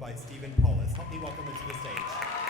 by Stephen Paulus. Help me welcome him to the stage.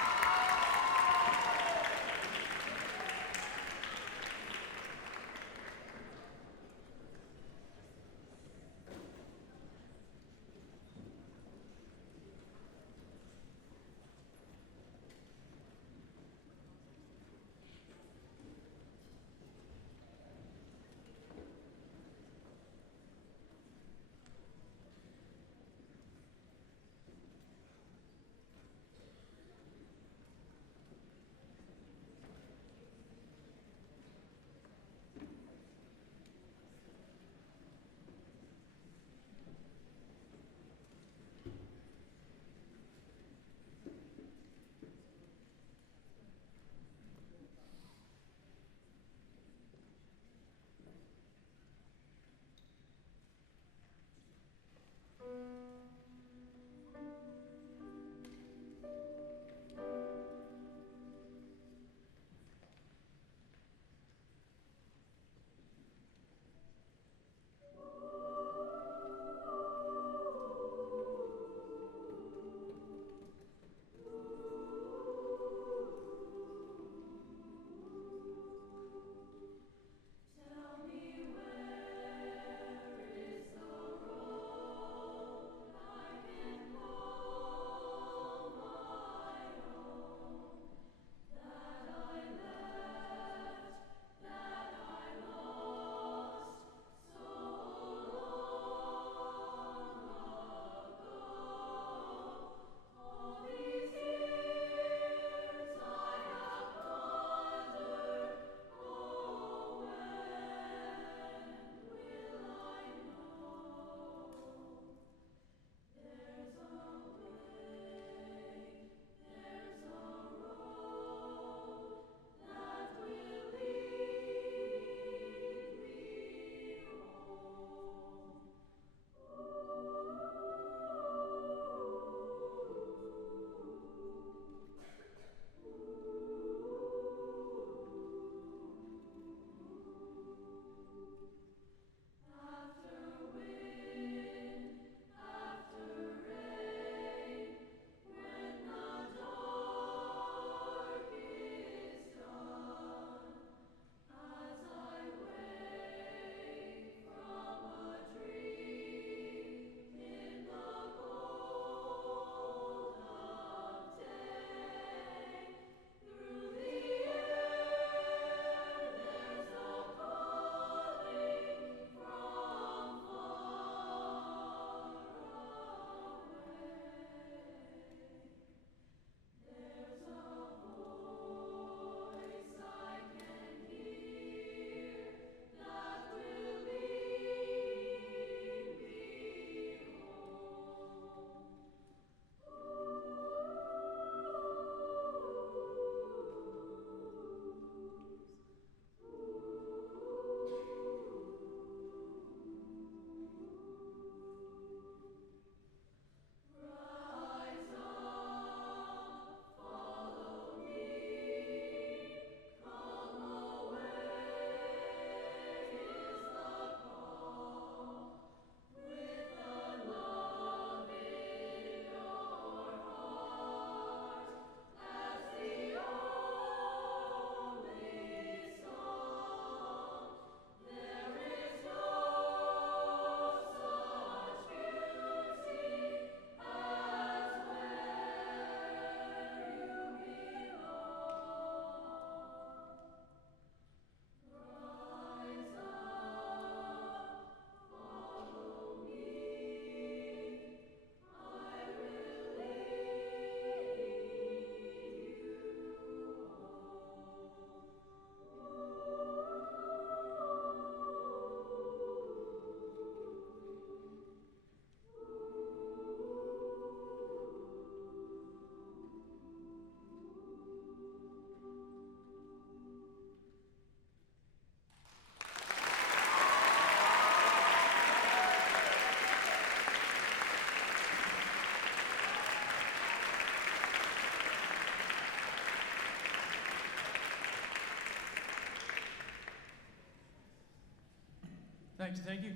Thank you.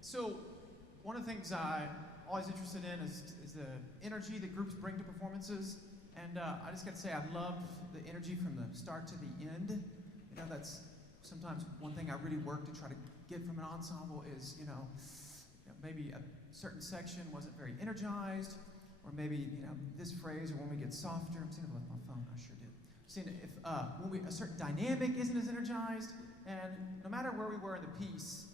So, one of the things I'm always interested in is the energy that groups bring to performances. And I just got to say, I love the energy from the start to the end. You know, that's sometimes one thing I really work to try to get from an ensemble is, maybe a certain section wasn't very energized, or maybe, this phrase, or when we get softer. I'm seeing it with my phone, I sure did. Seeing if when a certain dynamic isn't as energized, and no matter where we were in the piece,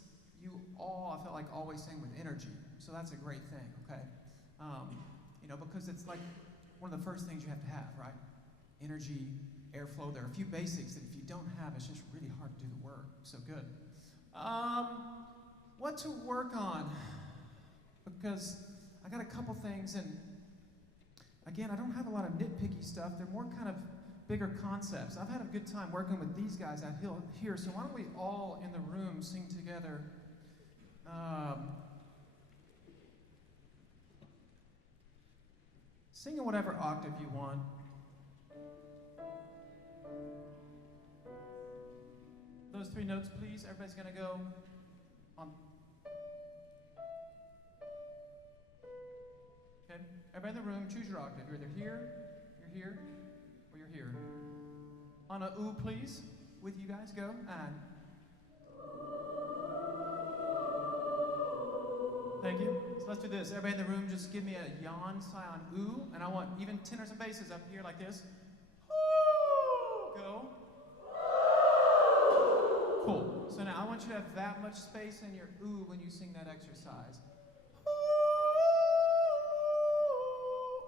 you all, I felt like, always sang with energy. So that's a great thing, okay? Because it's like one of the first things you have to have, right? Energy, airflow. There are a few basics that if you don't have, it's just really hard to do the work. So good. What to work on? Because I got a couple things, and again, I don't have a lot of nitpicky stuff. They're more kind of bigger concepts. I've had a good time working with these guys out here, so why don't we all in the room sing together? Sing in whatever octave you want. Those 3 notes, please. Everybody's going to go on. Okay? Everybody in the room, choose your octave. You're either here, you're here, or you're here. On a ooh, please. With you guys, go. And. Thank you. So let's do this. Everybody in the room, just give me a yawn sigh on ooh, and I want even tenors and basses up here like this. Ooh, go. Cool. So now I want you to have that much space in your ooh when you sing that exercise.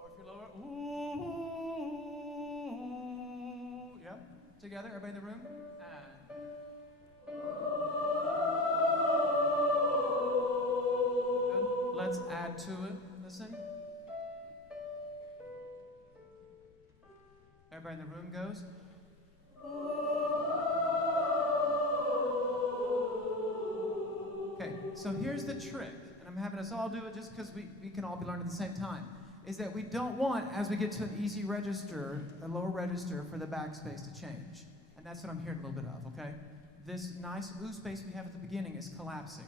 Or if you're lower, ooh. Yeah. Together, everybody in the room. Let's add to it. Listen. Everybody in the room goes. Okay, so here's the trick, and I'm having us all do it just because we can all be learning at the same time, is that we don't want, as we get to an easy register, a lower register, for the backspace to change. And that's what I'm hearing a little bit of, okay? This nice ooh space we have at the beginning is collapsing.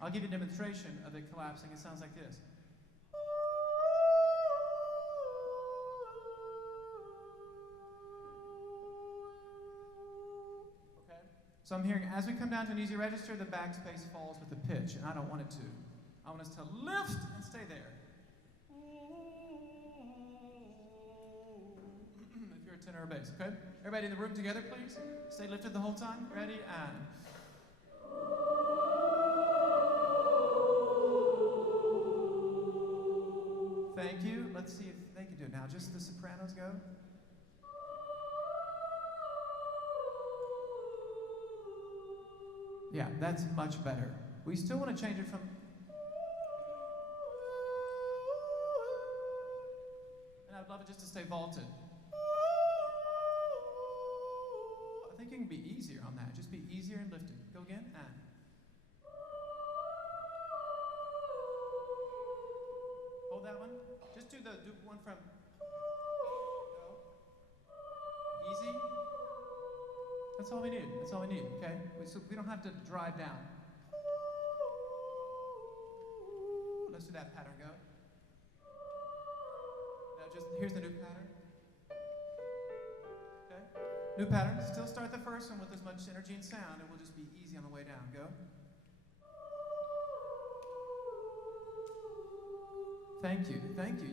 I'll give you a demonstration of it collapsing. It sounds like this. Okay? So I'm hearing, as we come down to an easy register, the backspace falls with the pitch, and I don't want it to. I want us to lift and stay there. If you're a tenor or bass, okay? Everybody in the room together, please. Stay lifted the whole time. Ready? And. Thank you. Let's see if they can do it now. Just the sopranos go. Yeah, that's much better. We still want to change it from. And I'd love it just to stay vaulted. I think you can be easier on that. Just be easier and lifted. Go again. And. Hold that one. Just do one from. Go. Easy. That's all we need. That's all we need. Okay. So we don't have to drive down. Let's do that pattern. Go. Now here's the new pattern. Okay. New pattern. Still start the first one with as much energy and sound, and we'll just be easy on the way down. Go. Thank you,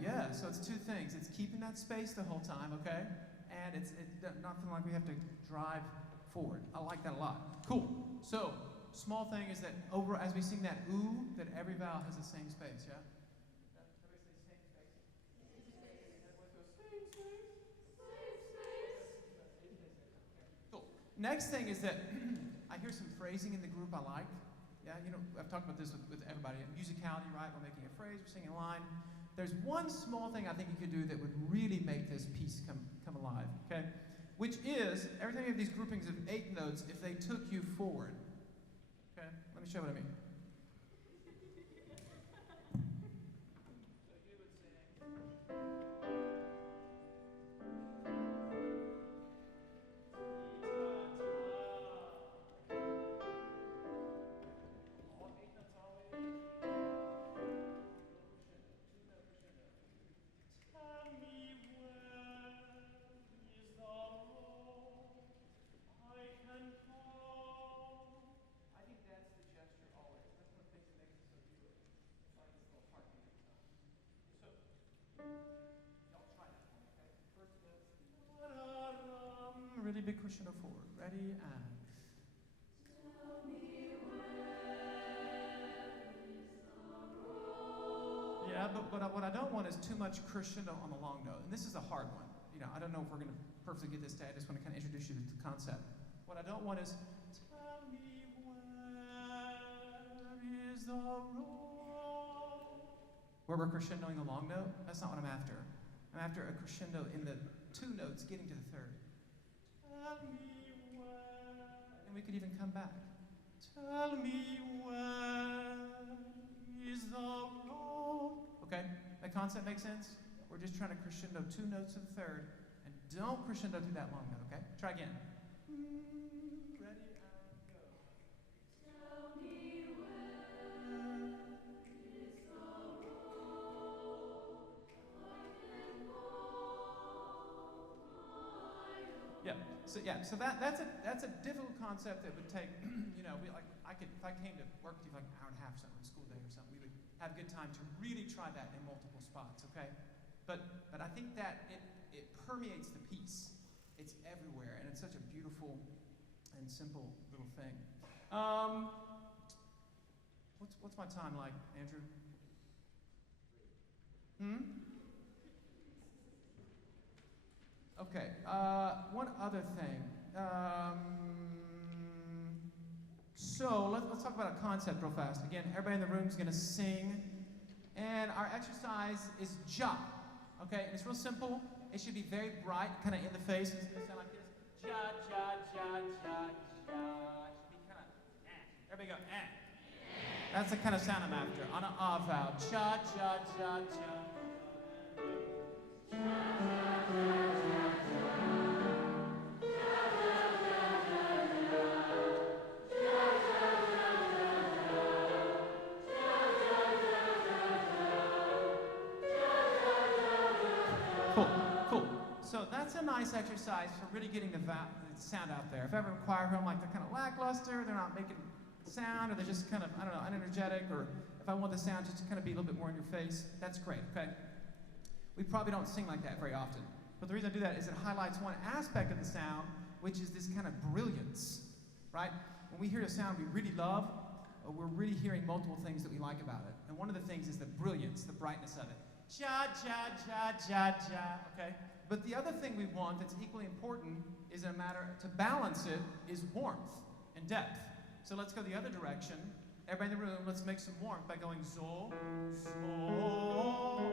yeah. So it's 2 things. It's keeping that space the whole time, okay? And it's not feeling like we have to drive forward. I like that a lot. Cool. So, small thing is that as we sing that ooh, that every vowel has the same space, yeah? Cool. Next thing is that I hear some phrasing in the group I like. Yeah, I've talked about this with everybody. Musicality, right? We're making a phrase, we're singing a line. There's one small thing I think you could do that would really make this piece come alive, okay? Which is, every time you have these groupings of 8 notes, if they took you forward, okay? Let me show you what I mean. big crescendo forward. Ready, and... Yeah, but what I don't want is too much crescendo on the long note. And this is a hard one. I don't know if we're going to perfectly get this today. I just want to kind of introduce you to the concept. What I don't want is, tell me where is the road? Where we're crescendoing the long note. That's not what I'm after. I'm after a crescendo in the two notes getting to the third. Tell me where. And we could even come back. Tell me where is the road? Okay, that concept makes sense? We're just trying to crescendo two notes to the third, and don't crescendo through that long note, okay? Try again. Ready, and go. Tell me where is the road I can go so that's a difficult concept that would take, if I came to work with you for like an hour and a half or something on a school day or something, we would have a good time to really try that in multiple spots, okay? But I think that it permeates the piece. It's everywhere, and it's such a beautiful and simple little thing. What's my time like, Andrew? Okay, one other thing. So let's talk about a concept real fast. Again, everybody in the room is going to sing, and our exercise is ja. Okay, and it's real simple. It should be very bright, kind of in the face. It's going to sound like this. Ja, ja, ja, ja, ja. It should be kind of Everybody go, That's the kind of sound I'm after. On an ah vowel. Ja, ja, ja, ja. Cool. So that's a nice exercise for really getting the sound out there. If I ever a choir home like they're kind of lackluster, they're not making sound, or they're just kind of, unenergetic, or if I want the sound just to kind of be a little bit more in your face, that's great, okay? We probably don't sing like that very often. But the reason I do that is it highlights one aspect of the sound, which is this kind of brilliance, right? When we hear a sound we really love, we're really hearing multiple things that we like about it. And one of the things is the brilliance, the brightness of it. Ja, ja, ja, ja, ja, okay? But the other thing we want that's equally important is a matter to balance it is warmth and depth. So let's go the other direction. Everybody in the room, let's make some warmth by going zo, zo.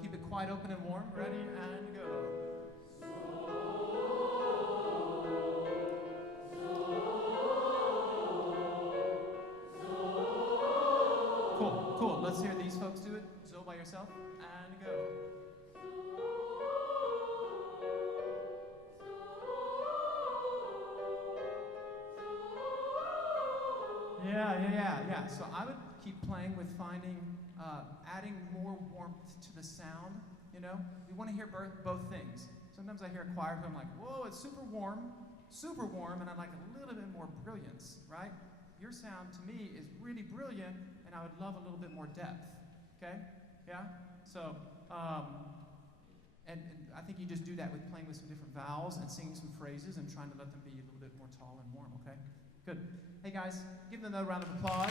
Keep it quite open and warm. Ready, and go. Cool. Let's hear these folks do it. Zo by yourself, and go. Yeah. So I would keep playing with finding, adding more warmth to the sound, We want to hear both things. Sometimes I hear a choir who I'm like, whoa, it's super warm, and I'd like a little bit more brilliance, right? Your sound, to me, is really brilliant, and I would love a little bit more depth, okay? Yeah? So, and I think you just do that with playing with some different vowels and singing some phrases and trying to let them be a little bit more tall and warm, okay? Good. Hey guys, give them another round of applause.